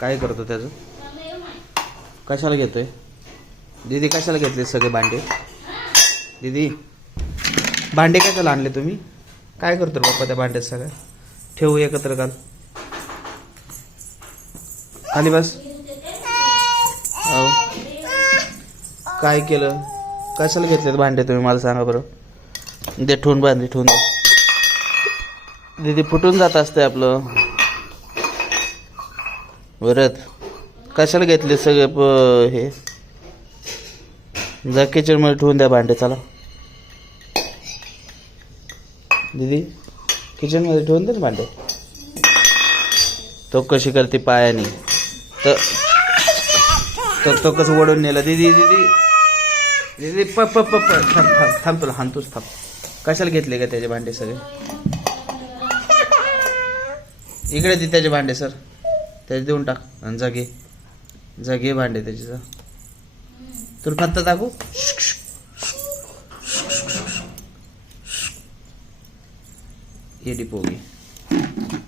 काय करतो त्याचं? कशाला घेतोय दीदी? कशाला घेतले सगळे भांडे? दीदी भांडे कशाला आणले तुम्ही? काय करतो रे बाप्पा त्या भांड्यात? सगळं ठेवू एकत्र घाल. खाली बस. अहो काय केलं? कशाला घेतलेत भांडे तुम्ही मला सांगा बरं. दे ठेवून बांधली ठेवून दे. दीदी फुटून जात असते आपलं. परत कशाला घेतले सगळे हे? जा किचनमध्ये ठेवून द्या भांडे. चला दीदी किचनमध्ये ठेवून दे ना भांडे. तो कशी करते पायाने तर तो कसं ओढून नेला. दीदी दीदी दीदी प प प थांब थांब थांब तुला हाणतोच थांब. कशाला घेतले का त्याचे भांडे सगळे? इकडे दे त्याचे भांडे सर. त्याचे देऊन टाक आणि जागे भांडे त्याचे. जा तुला फक्त दाखवू. येडी पोगी.